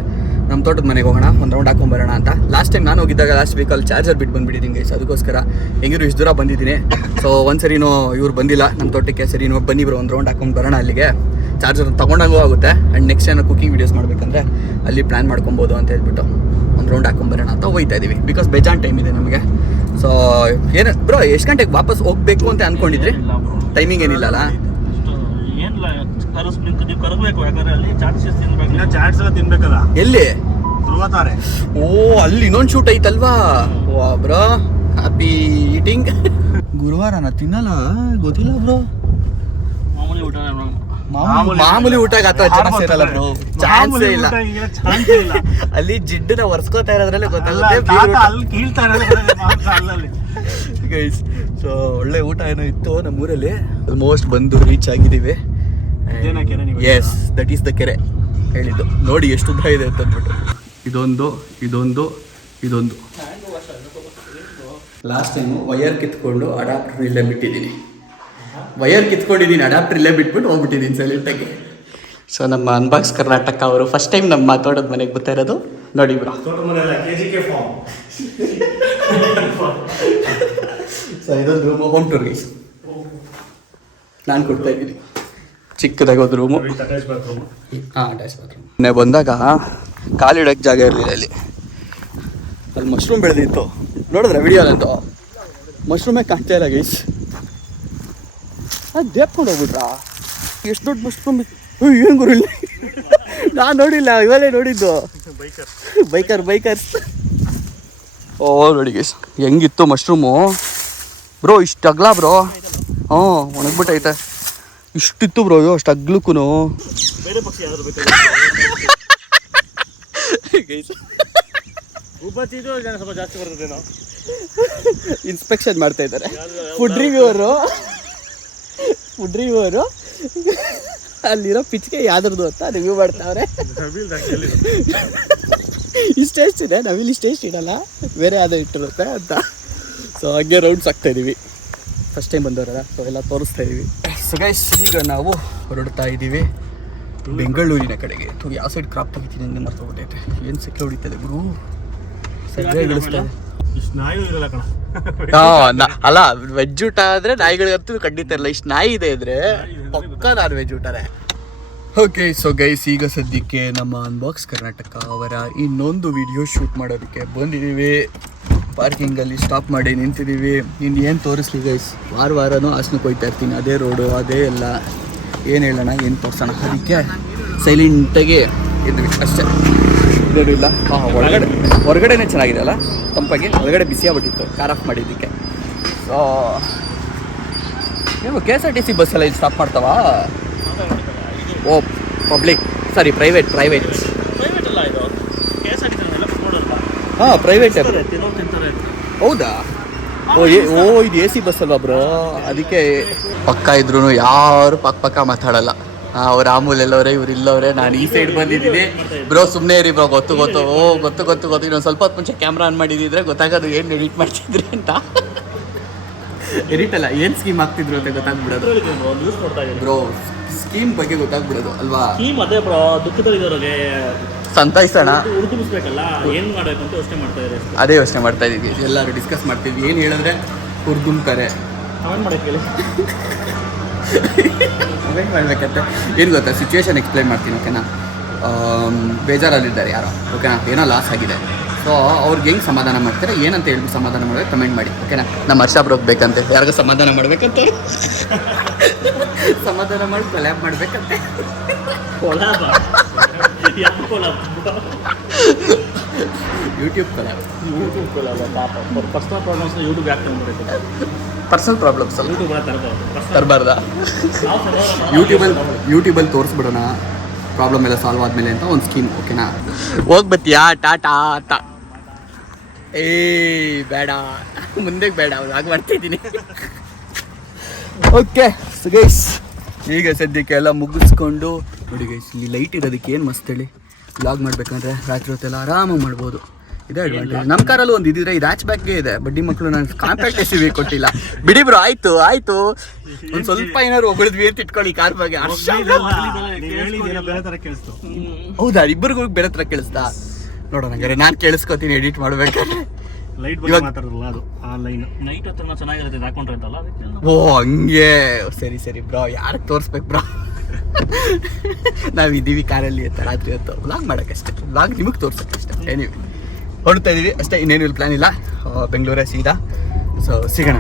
ನಮ್ಮ ತೋಟದ ಮನೆಗೆ ಹೋಗೋಣ, ಒಂದು ರೌಂಡ್ ಹಾಕೊಂಬರೋಣ ಅಂತ. ಲಾಸ್ಟ್ ಟೈಮ್ ನಾನು ಹೋಗಿದ್ದಾಗ ಲಾಸ್ಟ್ ವೀಕಲ್ಲಿ ಚಾರ್ಜರ್ ಬಿಟ್ಟು ಬಂದುಬಿಟ್ಟಿದ್ದೀನಿ ಗೈಸ್ ಅದಕ್ಕೋಸ್ಕರ ಹೆಂಗಿರು ಇಷ್ಟು ದೂರ ಬಂದಿದ್ದೀನಿ. ಸೊ ಒಂದು ಸರಿನೂ ಇವ್ರು ಬಂದಿಲ್ಲ ನಮ್ಮ ತೋಟಕ್ಕೆ ಸರಿ ನೋಡಿ ಬನ್ನಿ ಬರೋ, ಒಂದು ರೌಂಡ್ ಹಾಕೊಂಡು ಬರೋಣ ಅಲ್ಲಿಗೆ. ಚಾರ್ಜರ್ ತೊಗೊಂಡಂಗೂ ಆಗುತ್ತೆ ಆ್ಯಂಡ್ ನೆಕ್ಸ್ಟ್ ಏನೋ ಕುಕಿಂಗ್ ವೀಡಿಯೋಸ್ ಮಾಡಬೇಕಂದ್ರೆ ಅಲ್ಲಿ ಪ್ಲ್ಯಾನ್ ಮಾಡ್ಕೊಬೋದು ಅಂತ ಹೇಳ್ಬಿಟ್ಟು ಒಂದು ರೌಂಡ್ ಹಾಕೊಂಬರೋಣ ಅಂತ ಹೋಗ್ತಾ ಇದ್ದೀವಿ ಬಿಕಾಸ್ ಬೇಜಾನ್ ಟೈಮ್ ಇದೆ ನಮಗೆ. ಸೊ ಏನು, ಬ್ರೋ, ಎಷ್ಟು ಗಂಟೆಗೆ ವಾಪಸ್ ಹೋಗಬೇಕು ಅಂತ ಅಂದ್ಕೊಂಡಿದ್ರಿ ಟೈಮಿಂಗ್ ಏನಿಲ್ಲ ಏನಿಲ್ಲ ನೀವು ಕರಗಬೇಕು ಯಾಕಂದ್ರೆ ಅಲ್ಲಿ ಚಾನ್ಸಸ್ ತಿನ್ಬೇಕು. ಇನ್ನ ಚಾಟ್ಸ್ ಎಲ್ಲ ತಿನ್ಬೇಕಲ್ಲ? ಎಲ್ಲಿ? ಧ್ರುವ ಓ ಅಲ್ಲಿ ಇನ್ನೊಂದು ಶೂಟ್ ಐತಲ್ವಾ? ವಾ ಬ್ರೋ ಹ್ಯಾಪಿ ಈಟಿಂಗ್ ಗುರುವಾರನ ತಿನ್ನಲ್ಲ ಗೊತ್ತಿಲ್ಲ ಬ್ರೋ. ಮಾಮೂಲಿ ಊಟ ಮಾಮೂಲಿ ಮಾಮೂಲಿ ಊಟಕ್ಕೆ ಅಥವಾ ಜನ ಸೇರಲ್ಲ ಬ್ರೋ. ಚಾನ್ಸೇ ಇಲ್ಲ. ಅಲ್ಲಿ ಜಿಡ್ಡನ ಒರ್ಸ್ಕೋತಾ ಇರೋದ್ರಲ್ಲೇ ಗೊತ್ತಲ್ಲ ಗೊತ್ತಾಗುತ್ತೆ. ಅಲ್ಲಿ ಕೀಳ್ತಾ ಇರೋದು ಗೈಸ್ ಸೊ ಒಳ್ಳೆ ಊಟ ಏನೋ ಇತ್ತು ನಮ್ಮೂರಲ್ಲಿ. ಆಲ್ಮೋಸ್ಟ್ ಬಂದು ರೀಚ್ ಆಗಿದ್ದೀವಿ. ಎಸ್ ದಟ್ ಈಸ್ ದ ಕೆರೆ ಹೇಳಿದ್ದು. ನೋಡಿ ಎಷ್ಟು ಉದ್ದ ಇದೆ ಅಂತ ಅಂದ್ಬಿಟ್ಟು. ಇದೊಂದು ಇದೊಂದು ಇದೊಂದು. ಲಾಸ್ಟ್ ಟೈಮು ವಯರ್ ಕಿತ್ಕೊಂಡು ಅಡಾಪ್ಟರ್ ಇಲ್ಲೇ ಬಿಟ್ಟಿದ್ದೀನಿ. ವಯರ್ ಕಿತ್ಕೊಂಡಿದ್ದೀನಿ ಅಡಾಪ್ಟರ್ ಇಲ್ಲೇ ಬಿಟ್ಬಿಟ್ಟು ಹೋಗ್ಬಿಟ್ಟಿದ್ದೀನಿ ಸೈಲೆಂಟಾಗಿ ಸೊ ನಮ್ಮ ಅನ್ಬಾಕ್ಸ್ ಕರ್ನಾಟಕ ಅವರು ಫಸ್ಟ್ ಟೈಮ್ ನಮ್ಮ ಮಾತಾಡೋದು ಮನೆಗೆ ಬರ್ತಾ ಇರೋದು. ನೋಡಿ ಬ್ರೋ. ಸೊ ಇದೊಂದು ರೂಮ್ ಹೋಮ್ ಟೂರ್ ಗೈಸ್ ನಾನು ಕೊಡ್ತಾ ಇದ್ದೀನಿ. ಚಿಕ್ಕದಾಗಿ ಒಂದು ರೂಮು ಹಾಂ ಅಟ್ಯಾಚ್ ಬಾತ್ರೂಮ್ ಮೊನ್ನೆ ಬಂದಾಗ ಕಾಲಿಡಕ್ಕೆ ಜಾಗ ಇರಲಿಲ್ಲ ಅಲ್ಲಿ ಅಲ್ಲಿ ಮಶ್ರೂಮ್ ಬೆಳೆದಿತ್ತು. ನೋಡಿದ್ರೆ ವಿಡಿಯೋದಂತೂ ಮಶ್ರೂಮೇ ಕಾಣ್ತಾ ಇಲ್ಲ ಗೈಸ್ ಅದು ದೇಪ್ಕೊಂಡು ಹೋಗ್ಬಿಟ್ರಾ? ಎಷ್ಟು ದೊಡ್ಡ ಮಶ್ರೂಮ್ ಏನು ಗುರು ಇಲ್ಲಿ? ನಾನು ನೋಡಿಲ್ಲ ಇವಲ್ಲೇ ನೋಡಿದ್ದು. ಬೈಕರ್ ಬೈಕರ್ ಬೈಕರ್ಸ್ ಓ ನೋಡಿ ಗೈಸ್ ಹೆಂಗಿತ್ತು ಮಶ್ರೂಮು ಬ್ರೋ ಇಷ್ಟು ಅಗ್ಲ ಬ್ರೋ ಹ್ಞೂ ಒಣಗ್ಬಿಟ್ಟೈತೆ. ಇಷ್ಟಿತ್ತು ಬ್ರೋ ಅಯ್ಯೋ ಅಷ್ಟು ಅಗ್ಲಕ್ಕೂ ಬೇರೆ ಪಕ್ಷಿ ಯಾವ್ದು ಬೇಕು ಗೈಸ್ ಉಬ್ಬತ್ತಿದ್ದು ಜನ ಸ್ವಲ್ಪ ಜಾಸ್ತಿ ಬರ್ತದೇನೋ. ಇನ್ಸ್ಪೆಕ್ಷನ್ ಮಾಡ್ತಾ ಇದ್ದಾರೆ. ಫುಡ್ ರಿವ್ಯೂವರು ಫುಡ್ ರಿವ್ಯೂವರು ಅಲ್ಲಿರೋ ಪಿಚ್ಗೆ ಯಾವ್ದ್ರದ್ದು ಅಂತ ರಿವ್ಯೂ ಮಾಡ್ತಾವ್ರೆ. ಇಷ್ಟು ಟೇಸ್ಟ್ ಇದೆ ನಾವಿಲ್ಲಿ ಇಷ್ಟು ಟೇಸ್ಟ್ ಇಡಲ್ಲ. ಬೇರೆ ಯಾವ್ದೋ ಇಟ್ಟಿರುತ್ತೆ ಅಂತ. ಸೊ ಹಾಗೆ ರೌಂಡ್ಸ್ ಆಗ್ತಾ ಇದೀವಿ. ಫಸ್ಟ್ ಟೈಮ್ ಬಂದವರಲ್ಲ ಸೊ ಎಲ್ಲ ತೋರಿಸ್ತಾ ಇದೀವಿ. ಸೊ ಗೈಸ್ ಈಗ ನಾವು ಹೊರಡ್ತಾ ಇದ್ದೀವಿ. ಬೆಂಗಳೂರಿನ ಕಡೆಗೆ. ತು ಯಾವ ಸೈಡ್ ಕ್ರಾಪ್ ತೆಗಿತೀನಿ ಅಂತ ಮರ್ತೋಗ್ಬಿಟ್ಟೈತೆ ಏನು ಸೆಕೆ ಹೊಡಿತದೆ ಗುರು? ಸರಿಯಾಗಿ ಇಳಿಸ್ತಾ ಅಲ್ಲ ವೆಜ್ ಊಟ ಆದ್ರೆ ನಾಯಿಗಳಿಗಂತೂ ಖಂಡಿತ ಇರಲ್ಲ. ಇಷ್ಟು ನಾಯಿ ಇದೆ ಇದ್ರೆ ಪಕ್ಕ ನಾನು ವೆಜ್ ಊಟನೇ. ಓಕೆ ಸೊ ಗೈಸ್ ಈಗ ಸದ್ಯಕ್ಕೆ ನಮ್ಮ ಅನ್ಬಾಕ್ಸ್ ಕರ್ನಾಟಕ ಅವರ ಇನ್ನೊಂದು ವಿಡಿಯೋ ಶೂಟ್ ಮಾಡೋದಕ್ಕೆ ಬಂದಿದ್ದೀವಿ. ಪಾರ್ಕಿಂಗಲ್ಲಿ ಸ್ಟಾಪ್ ಮಾಡಿ ನಿಂತಿದ್ದೀವಿ. ಇನ್ನು ಏನು ತೋರಿಸ್ಲಿ ಗೈಸ್ ವಾರ ವಾರನೂ ಹಾಸನಕ್ಕೆ ಹೋಗ್ತಾ ಇರ್ತೀನಿ. ಅದೇ ರೋಡು ಅದೇ ಎಲ್ಲ. ಏನು ಹೇಳೋಣ, ಏನು ತೋರಿಸೋಣ? ಅದಕ್ಕೆ ಸೈಲೆಂಟಾಗಿ ಇದ್ವಿ. ಅಷ್ಟೇ. ಇಲ್ಲ. ಹಾಂ ಒಳಗಡೆ ಹೊರಗಡೆನೇ ಚೆನ್ನಾಗಿದೆ ಅಲ್ಲ? ತಂಪಾಗಿ. ಒಳಗಡೆ ಬಿಸಿ ಆಗ್ಬಿಟ್ಟಿತ್ತು. ಕಾರ್ ಆಫ್ ಮಾಡಿದ್ದಕ್ಕೆ. ಸೊ ನೀವು K S R T C ಬಸ್ಸೆಲ್ಲ ಇಲ್ಲಿ ಸ್ಟಾಪ್ ಮಾಡ್ತಾವಾ? ಓ ಪಬ್ಲಿಕ್ ಸಾರಿ ಪ್ರೈವೇಟ್ ಪ್ರೈವೇಟ್ ಅಲ್ಲ ಇದು ಕೆ ಎಸ್ ಆರ್ ಟಿ ಎಲ್ಲ ನೋಡಲ್ಲ ಹಾಂ ಪ್ರೈವೇಟ್ ತಿಂತಾರೆ ಹೌದಾ? ಓ ಏ ಓ ಇದು ಎ ಸಿ ಬಸ್ ಅಲ್ವಾ ಬ್ರೋ ಅದಕ್ಕೆ ಪಕ್ಕ ಇದ್ರು ಯಾರು ಪಕ್ಕ ಪಕ್ಕ ಮಾತಾಡಲ್ಲ. ಅವ್ರ ಆಮೂಲ್ ಎಲ್ಲವ್ರೆ ಇವ್ರು ಇಲ್ಲವ್ರೆ ನಾನು ಈ ಸೈಡ್ ಬಂದಿದ್ದೀನಿ. ಬ್ರೋ ಸುಮ್ಮನೆ ಇರಿ ಬ್ರೋ ಗೊತ್ತು ಗೊತ್ತು. ಓ ಗೊತ್ತು ಗೊತ್ತು ಗೊತ್ತು. ಇನ್ನೊಂದು ಸ್ವಲ್ಪ ಹೊತ್ತು ಮುಂಚೆ ಕ್ಯಾಮ್ರಾ ಆನ್ ಮಾಡಿದಿದ್ರೆ ಗೊತ್ತಾಗೋದು ಏನು ಎಡಿಟ್ ಮಾಡ್ತಿದ್ರಿ ಅಂತ. ಎಡಿಟ್ ಅಲ್ಲ ಏನು ಸ್ಕೀಮ್ ಆಗ್ತಿದ್ರು ಅಂತ ಗೊತ್ತಾಗ್ಬಿಡೋದು. ಬ್ರೋ ಸ್ಕೀಮ್ ಬಗ್ಗೆ ಗೊತ್ತಾಗ್ಬಿಡೋದು ಅಲ್ವಾ? ಸ್ಕೀಮ್ ಅದೇ ಬ್ರೋ ದುಃಖದಲ್ಲಿದ್ದವ್ರಿಗೆ ಸಂತೈಸೋಣ. ಏನು ಮಾಡಬೇಕು ಅಂತ ಯೋಚನೆ ಮಾಡ್ತಾ ಇದ್ದಾರೆ ಅದೇ ಯೋಚನೆ ಮಾಡ್ತಾ ಇದೀವಿ ಎಲ್ಲರೂ ಡಿಸ್ಕಸ್ ಮಾಡ್ತೀವಿ. ಏನು ಹೇಳಿದ್ರೆ? ಹುರ್ದುಂಬ್ತಾರೆ ಮಾಡಕ್ಕೆ ಅವೇನು ಮಾಡ್ಬೇಕಂತೆ? ಏನು ಗೊತ್ತಾ? ಸಿಚುವೇಶನ್ ಎಕ್ಸ್ಪ್ಲೈನ್ ಮಾಡ್ತೀನಿ ಓಕೆನಾ ಬೇಜಾರಲ್ಲಿದ್ದಾರೆ ಯಾರೋ ಓಕೆನಾ ಏನೋ ಲಾಸ್ ಆಗಿದೆ. ಸೊ ಅವ್ರಿಗೆ ಹೆಂಗೆ ಸಮಾಧಾನ ಮಾಡ್ತಾರೆ? ಏನಂತ ಹೇಳಿ ಸಮಾಧಾನ ಮಾಡಬೇಕು? ಕಮೆಂಟ್ ಮಾಡಿ ಓಕೆನಾ ನಮ್ಮ ಹರ್ಷ ಬ್ರೋಕ್ ಬೇಕಂತೆ. ಯಾರಿಗೂ ಸಮಾಧಾನ ಮಾಡ್ಬೇಕಂತ ಸಮಾಧಾನ ಮಾಡಿ ಕೊಲ್ಯಾಬ್ ಮಾಡ್ಬೇಕಂತೆ. ಯೂಟ್ಯೂಬ್ ಕಲ ಯೂಟ್ಯೂಬ್ ಪಾಪ. ಪರ್ಸನಲ್ ಪ್ರಾಬ್ಲಮ್ಸ್ ಯೂಟ್ಯೂಬ್ ಯಾಕೆ ತಂದ್ಬಿಟ್ಟು ಪರ್ಸನಲ್ ಪ್ರಾಬ್ಲಮ್ಸ್ ಅಲ್ಲ. ತರಬಾರ್ದ. ಯೂಟ್ಯೂಬಲ್ಲಿ ಯೂಟ್ಯೂಬಲ್ಲಿ ತೋರಿಸ್ಬಿಡೋಣ. ಪ್ರಾಬ್ಲಮ್ ಎಲ್ಲ ಸಾಲ್ವ್ ಆದಮೇಲೆ ಅಂತ ಒಂದು ಸ್ಕೀಮ್ ಓಕೆನಾ ಹೋಗ್ಬತ್ತೀಯಾ? ಟಾಟಾ ಅಂತ. ಏ ಬೇಡ. ಮುಂದೆ ಬೇಡ ಆಗ ಮಾಡ್ತಿದ್ದೀನಿ. ಓಕೆ ಗೈಸ್ ಈಗ ಸದ್ಯಕ್ಕೆ ಎಲ್ಲ ಮುಗಿಸ್ಕೊಂಡು ನೋಡಿ ಗೈಸ್ ಇಲ್ಲಿ ಲೈಟ್ ಇರೋದಕ್ಕೆ ಏನು ಮಸ್ತ್ ಹೇಳಿ. ಲಾಗ್ ಮಾಡ್ಬೇಕಂದ್ರೆ ರಾತ್ರಿ ಹೊತ್ತೆಲ್ಲ ಆರಾಮಾಗಿ ಮಾಡ್ಬೋದು. ಇದೇ ಅಡ್ವಾಂಟೇಜ್ ನಮ್ಮ ಕಾರಲ್ಲಿ ಒಂದು ಇದಿದ್ರೆ ಇದು ಆಚ್ ಬ್ಯಾಕ್ಗೆ ಇದೆ. ಬಡ್ಡಿ ಮಕ್ಕಳು ನಾನು ಕಾಂಪ್ಯಾಕ್ಟ್ ಎಸ್ ವಿ ಕೊಟ್ಟಿಲ್ಲ. ಬಿಡಿ ಬ್ರೋ ಆಯ್ತು ಆಯ್ತು. ಒಂದು ಸ್ವಲ್ಪ ಏನಾದ್ರು ಹೊಗಳಿದ್ವಿ ಅಂತ ಇಟ್ಕೊಳ್ಳಿ ಕಾರ್ ಬಗ್ಗೆ. ಹರ್ಷ ಬೇರೆ ತರ ಕೇಳಿಸ್ತು ಹೌದಾ ಇಬ್ಬರಿಗೂ ಬೇರೆ ಹತ್ರ ಕೇಳಿಸ್ತಾ? ನೋಡೋಣ ಹಂಗಾರೆ. ನಾನು ಕೇಳಿಸ್ಕೊತೀನಿ ಎಡಿಟ್ ಮಾಡ್ಬೇಕಾದ್ರೆ. ಲೈಟ್ ಬಗ್ಗೆ ಮಾತಾಡೋದಲ್ಲ ಅದು ಆ ಲೈನ್ ನೈಟ್ ಹೊತ್ತು ಚೆನ್ನಾಗಿರುತ್ತೆ ಹಾಕೊಂಡ್ರೆ ಅಂತಲ್ಲ ಓ ಹಂಗೆ. ಸರಿ ಸರಿ ಬ್ರೋ. ಯಾರಿಗೆ ತೋರಿಸ್ಬೇಕು ಬ್ರೋ? ನಾವು ಇದ್ದೀವಿ ಕಾರಲ್ಲಿ ಅಂತ ರಾತ್ರಿ ಹೊತ್ತು. ವ್ಲಾಗ್ ಮಾಡೋಕ್ಕಷ್ಟೇ. ಬ್ಲಾಗ್ ನಿಮಗೆ ತೋರ್ಸೋಕ್ಕಷ್ಟೇ. ಏನಿವೆ ಹೊರಡ್ತಾ ಇದ್ದೀವಿ ಅಷ್ಟೇ ಇನ್ನೇನು ಇಲ್ಲಿ. ಪ್ಲಾನ್ ಇಲ್ಲ ಬೆಂಗಳೂರೇ ಸೀದಾ. ಸೊ ಸಿಗೋಣ.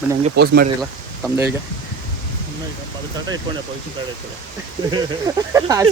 ನಾನು ಹಂಗೆ ಪೋಸ್ಟ್ ಮಾಡಿರಲಿಲ್ಲ ತಮ್ಮದೇ ಈಗ ಅದು ಕರೆಕ್ಟಾಗಿ ಇಟ್ಕೊಂಡೆ ಪೊಸಿಷನ್ ಕರೆಕ್ಟ್ ಇಟ್ಕೊಂಡೆ